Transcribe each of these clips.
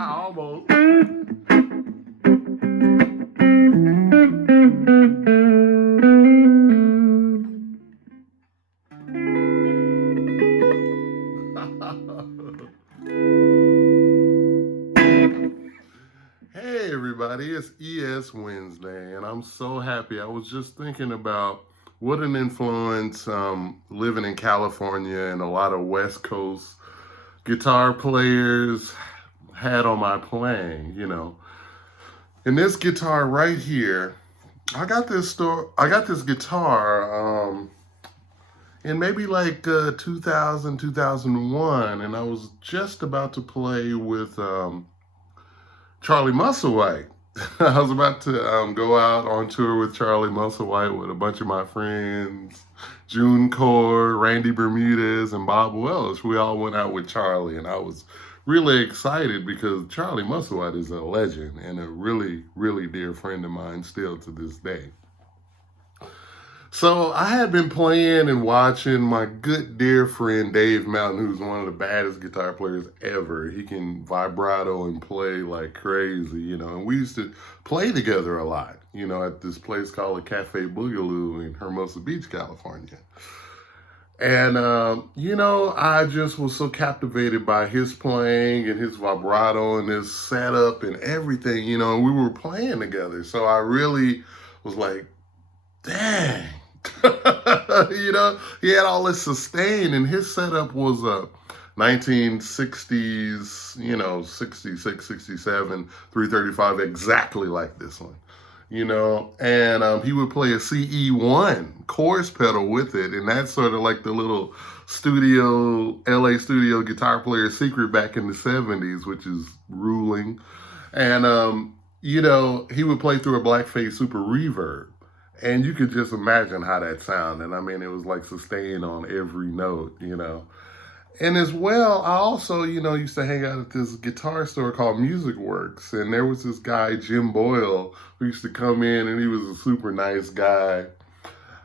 Almost. Hey everybody, it's ES Wednesday, and I'm so happy. I was just thinking about what an influence living in California and a lot of West Coast guitar players had on my playing, you know. And this guitar right here, I got this guitar in maybe like 2000, 2001, and I was just about to play with Charlie Musselwhite. I was about to go out on tour with Charlie Musselwhite with a bunch of my friends, June Core, Randy Bermudez, and Bob Welsh. We all went out with Charlie, and I was really excited because Charlie Musselwhite is a legend and a really, really dear friend of mine still to this day. So I had been playing and watching my good dear friend Dave Mountain, who's one of the baddest guitar players ever. He can vibrato and play like crazy, you know, and we used to play together a lot, you know, at this place called the Cafe Boogaloo in Hermosa Beach, California. And, you know, I just was so captivated by his playing and his vibrato and his setup and everything, you know, and we were playing together. So I really was like, dang, you know, he had all this sustain, and his setup was a 1960s, you know, 66, 67, 335, exactly like this one, you know, and he would play a CE1 chorus pedal with it, and that's sort of like the little studio, LA studio guitar player secret back in the 70s, which is ruling. And, you know, he would play through a Blackface Super Reverb. And you could just imagine how that sounded. I mean, it was like sustained on every note, you know. And as well, I also, you know, used to hang out at this guitar store called Music Works. And there was this guy, Jim Boyle, who used to come in, and he was a super nice guy.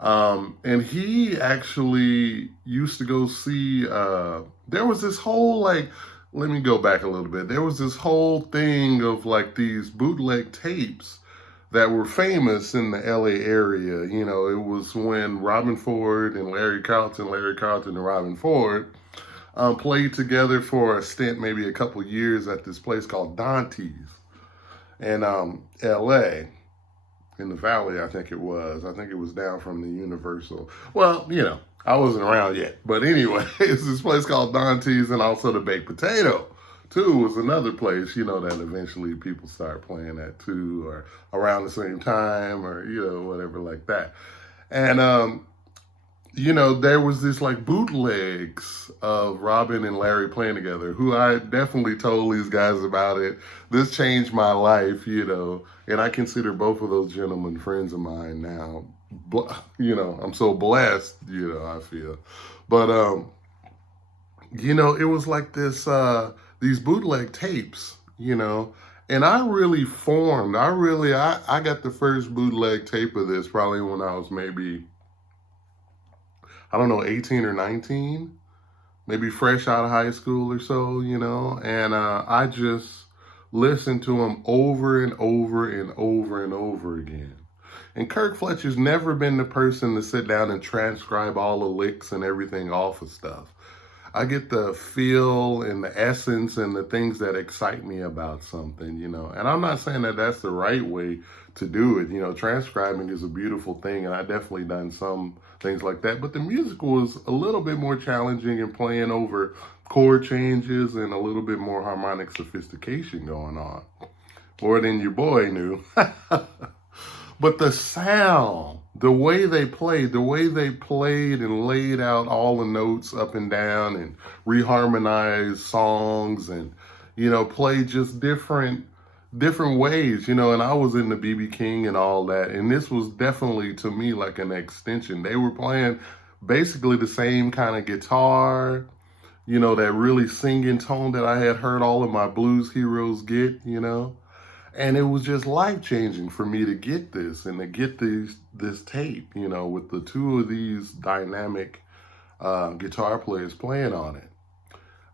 And he actually used to go see, there was this whole, like, let me go back a little bit. There was this whole thing of like these bootleg tapes that were famous in the LA area. You know, it was when Robin Ford and Larry Carlton and Robin Ford played together for a stint, maybe a couple years at this place called Dante's in LA. In the Valley, I think it was. I think it was down from the Universal. Well, you know, I wasn't around yet. But anyway, it's this place called Dante's, and also the Baked Potato, too, was another place, you know, that eventually people start playing at, too, or around the same time, or, you know, whatever like that. And you know, there was this like bootlegs of Robin and Larry playing together, who I definitely told these guys about it. This changed my life, you know, and I consider both of those gentlemen friends of mine now. You know, I'm so blessed, you know, I feel. But, you know, it was like this, these bootleg tapes, you know, and I really formed, I got the first bootleg tape of this probably when I was maybe, I don't know, 18 or 19, maybe fresh out of high school or so, you know, and I just listened to them over and over and over and over again. And Kirk Fletcher's never been the person to sit down and transcribe all the licks and everything off of stuff. I get the feel and the essence and the things that excite me about something, you know. And I'm not saying that that's the right way to do it. You know, transcribing is a beautiful thing, and I definitely done some things like that. But the music was a little bit more challenging and playing over chord changes and a little bit more harmonic sophistication going on. More than your boy knew. But the sound, the way they played and laid out all the notes up and down and reharmonized songs and, you know, played just different ways, you know, and I was into BB King and all that. And this was definitely to me like an extension. They were playing basically the same kind of guitar, you know, that really singing tone that I had heard all of my blues heroes get, you know. And it was just life changing for me to get this and to get this tape, you know, with the two of these dynamic guitar players playing on it.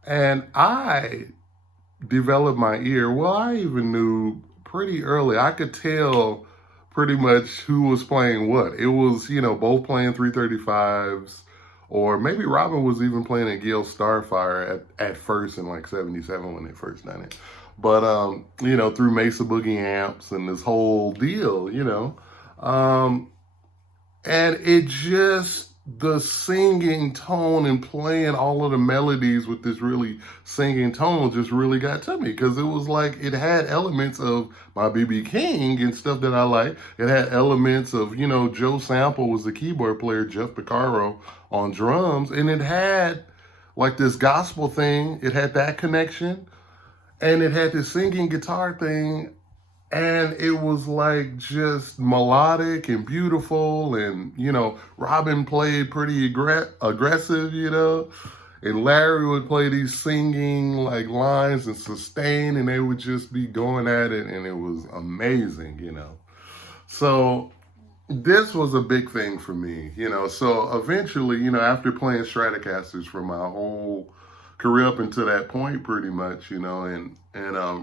And I developed my ear. Well, I even knew pretty early. I could tell pretty much who was playing what. It was, you know, both playing 335s, or maybe Robin was even playing a Gale Starfire at first in like 77 when they first done it. But, you know, through Mesa Boogie amps and this whole deal, you know. And it just, the singing tone and playing all of the melodies with this really singing tone just really got to me, because it was like it had elements of my BB King and stuff that I like. It had elements of, you know, Joe Sample was the keyboard player, Jeff Picaro on drums, and it had like this gospel thing. It had that connection, and it had this singing guitar thing. And it was like just melodic and beautiful. And, you know, Robin played pretty aggressive, you know. And Larry would play these singing like lines and sustain, and they would just be going at it. And it was amazing, you know. So this was a big thing for me, you know. So eventually, you know, after playing Stratocasters for my whole career up until that point, pretty much, you know, and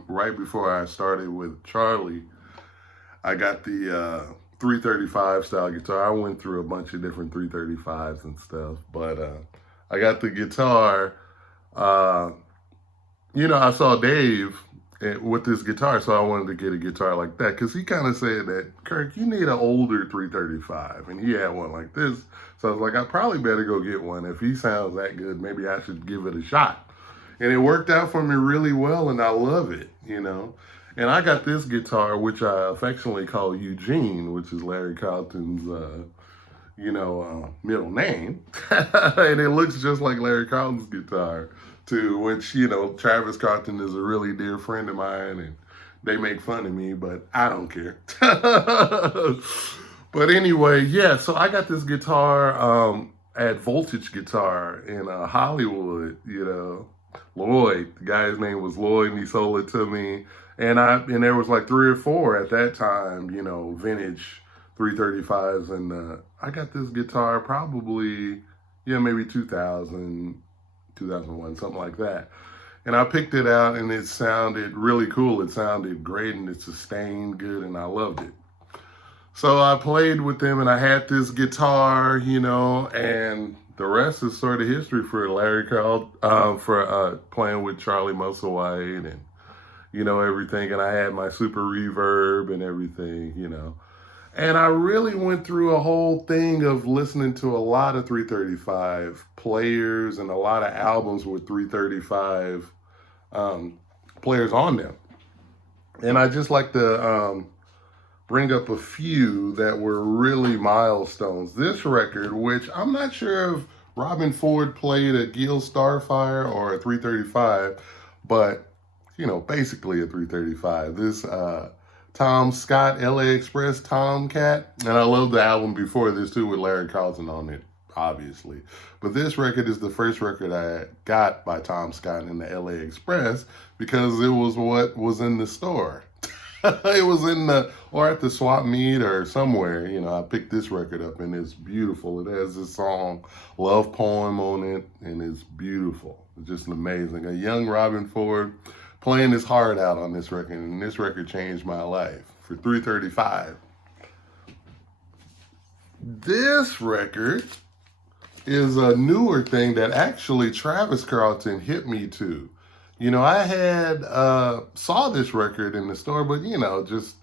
right before I started with Charlie, I got the 335 style guitar. I went through a bunch of different 335s and stuff, but I got the guitar. You know, I saw Dave with this guitar, so I wanted to get a guitar like that, because he kind of said that, Kirk, you need an older 335, and he had one like this. So I was like, I probably better go get one. If he sounds that good, maybe I should give it a shot. And it worked out for me really well, and I love it, you know. And I got this guitar, which I affectionately call Eugene, which is Larry Carlton's, you know, middle name. And it looks just like Larry Carlton's guitar, too, which, you know, Travis Carlton is a really dear friend of mine, and they make fun of me, but I don't care. But anyway, yeah, so I got this guitar at Voltage Guitar in Hollywood, you know. Lloyd, the guy's name was Lloyd, and he sold it to me. And there was like 3 or 4 at that time, you know, vintage 335s, and I got this guitar probably, yeah, maybe 2000, 2001, something like that. And I picked it out, and it sounded really cool. It sounded great, and it sustained good, and I loved it. So I played with them, and I had this guitar, you know, and the rest is sort of history for Larry Carl, for playing with Charlie Musselwhite and, you know, everything. And I had my super reverb and everything, you know. And I really went through a whole thing of listening to a lot of 335 players and a lot of albums with 335 players on them. And I just like to bring up a few that were really milestones. This record, which I'm not sure if Robin Ford played a Gil Starfire or a 335, but, you know, basically a 335. This Tom Scott LA Express Tomcat, and I love the album before this too with Larry Carlton on it, obviously. But this record is the first record I got by Tom Scott in the LA Express because it was what was in the store. It was in the, or at the swap meet or somewhere, you know, I picked this record up and it's beautiful. It has this song, Love Poem, on it, and it's beautiful. It's just amazing. A young Robin Ford playing his heart out on this record, and this record changed my life for 335. This record is a newer thing that actually Travis Carlton hit me to. You know, I had saw this record in the store, but, you know, just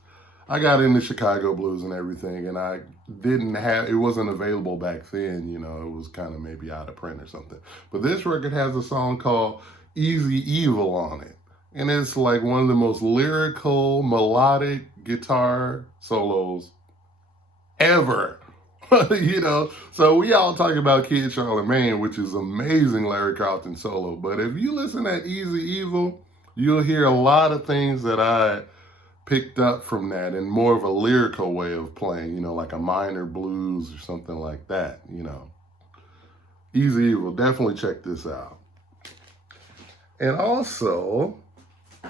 I got into Chicago blues and everything, and I didn't have, it wasn't available back then, you know, it was kind of maybe out of print or something. But this record has a song called Easy Evil on it. And it's like one of the most lyrical, melodic guitar solos ever. You know, so we all talk about Kid Charlemagne, which is amazing Larry Carlton solo. But if you listen to Easy Evil, you'll hear a lot of things that I picked up from that in more of a lyrical way of playing, you know, like a minor blues or something like that, you know. Easy Evil, definitely check this out. And also,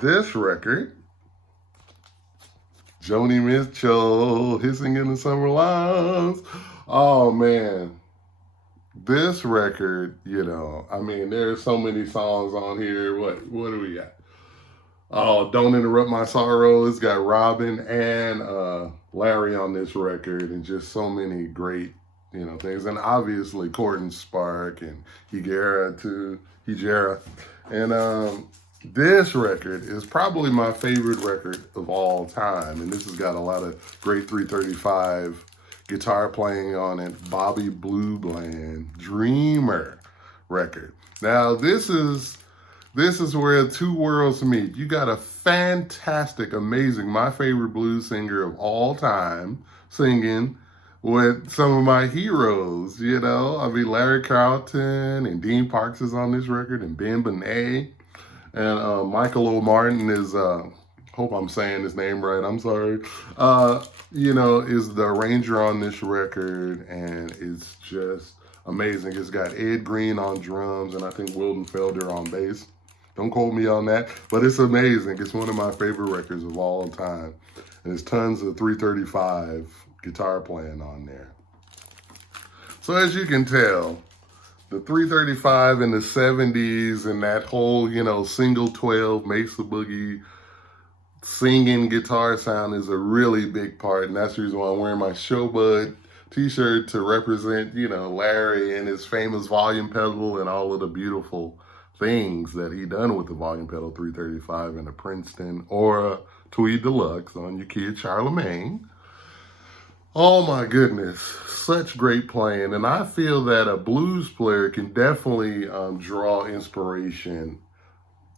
this record, Joni Mitchell, Hissing in the Summer Lines. Oh, man. This record, you know, I mean, there's so many songs on here. What do we got? Oh, Don't Interrupt My Sorrow. It's got Robin and Larry on this record, and just so many great, you know, things. And obviously, Corden Spark and Higuera too. Higuera. And this record is probably my favorite record of all time. And this has got a lot of great 335 guitar playing on it. Bobby Blue Bland, Dreamer record. Now, this is where two worlds meet. You got a fantastic, amazing, my favorite blues singer of all time singing with some of my heroes, you know. I mean, Larry Carlton and Dean Parks is on this record, and Ben Benet. And Michael O'Martin is, hope I'm saying his name right, I'm sorry, you know, is the arranger on this record, and it's just amazing. It's got Ed Green on drums, and I think Wilton Felder on bass. Don't quote me on that, but it's amazing. It's one of my favorite records of all time. And there's tons of 335 guitar playing on there. So as you can tell, the 335 in the 70s and that whole, you know, single 12 Mesa Boogie singing guitar sound is a really big part. And that's the reason why I'm wearing my Showbud t-shirt to represent, you know, Larry and his famous volume pedal and all of the beautiful things that he done with the volume pedal 335 and a Princeton or a Tweed Deluxe on your Kid Charlemagne. Oh my goodness, such great playing. And I feel that a blues player can definitely draw inspiration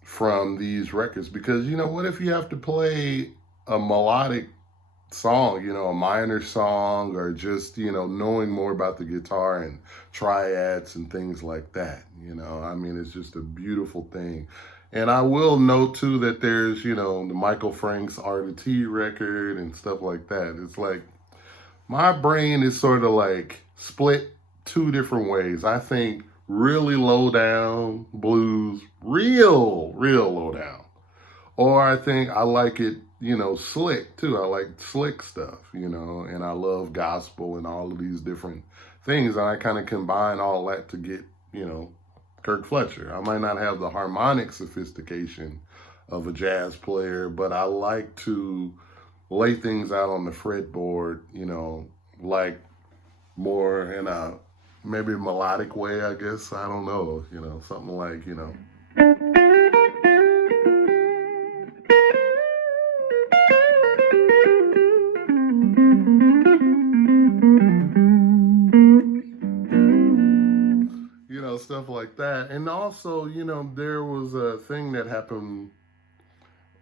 from these records, because, you know, what if you have to play a melodic song, you know, a minor song, or just, you know, knowing more about the guitar and triads and things like that, you know. I mean, it's just a beautiful thing. And I will note too that there's, you know, the Michael Franks R&T record and stuff like that. It's like, my brain is sort of like split two different ways. I think really low down blues, real low down. Or I think I like it slick too. I like slick stuff, and I love gospel and all of these different things. And I kind of combine all that to get, Kirk Fletcher. I might not have the harmonic sophistication of a jazz player, but I like to lay things out on the fretboard, like more in a maybe melodic way, I guess. I don't know, something like. Stuff like that. And also, there was a thing that happened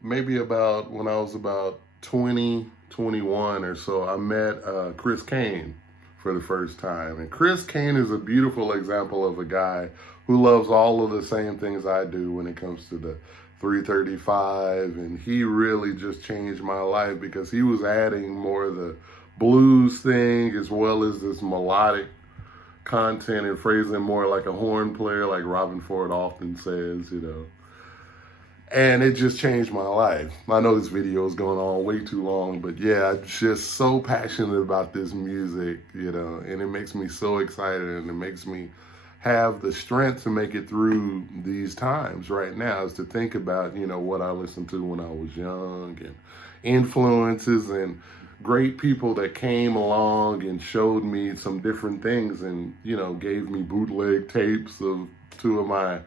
maybe about when I was about 20, 21 or so. I met Chris Cain for the first time. And Chris Cain is a beautiful example of a guy who loves all of the same things I do when it comes to the 335. And he really just changed my life because he was adding more of the blues thing as well as this melodic content and phrasing more like a horn player, like Robin Ford often says, And it just changed my life. I know this video is going on way too long, but yeah, I'm just so passionate about this music, and it makes me so excited, and it makes me have the strength to make it through these times right now, is to think about, what I listened to when I was young and influences and great people that came along and showed me some different things and, gave me bootleg tapes of two of my,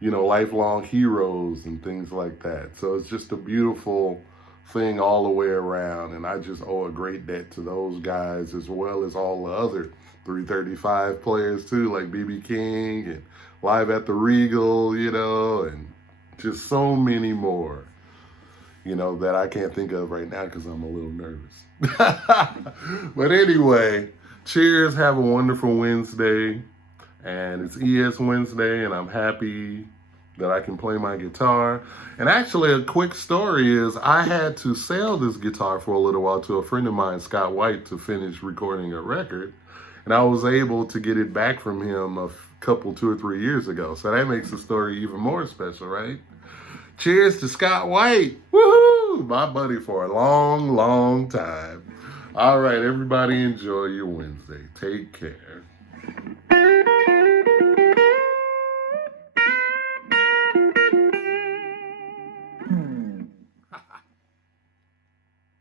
lifelong heroes and things like that. So it's just a beautiful thing all the way around. And I just owe a great debt to those guys as well as all the other 335 players too, like B.B. King and Live at the Regal, and just so many more. That I can't think of right now because I'm a little nervous. But anyway, cheers. Have a wonderful Wednesday. And it's ES Wednesday, and I'm happy that I can play my guitar. And actually, a quick story is I had to sell this guitar for a little while to a friend of mine, Scott White, to finish recording a record. And I was able to get it back from him a couple, 2 or 3 years ago. So that makes the story even more special, right? Cheers to Scott White. Woohoo! My buddy for a long, long time. All right, everybody enjoy your Wednesday. Take care.